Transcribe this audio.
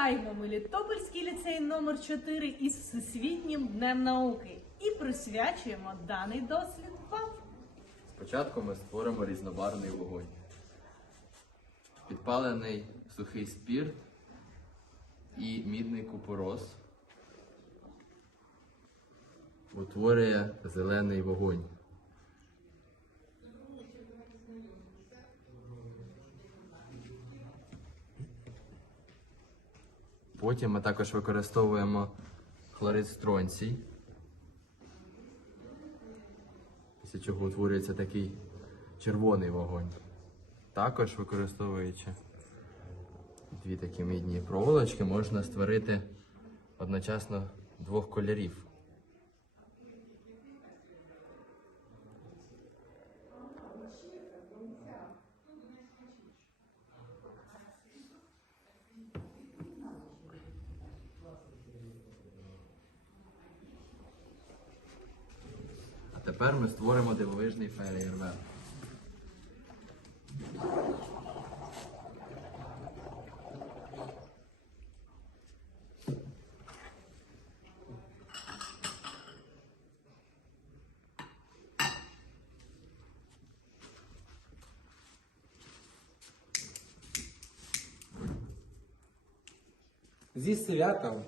Вітаємо Мелітопольський ліцей номер 4 із Всесвітнім днем науки і присвячуємо даний дослід вам. Спочатку ми створимо різнобарвний вогонь. Підпалений сухий спірт і мідний купорос утворює зелений вогонь. Потім ми також використовуємо хлорид стронцій, після чого утворюється такий червоний вогонь. Також використовуючи дві такі мідні проволочки, можна створити одночасно двох кольорів. Тепер ми створимо дивовижний феєрверк. Зі святом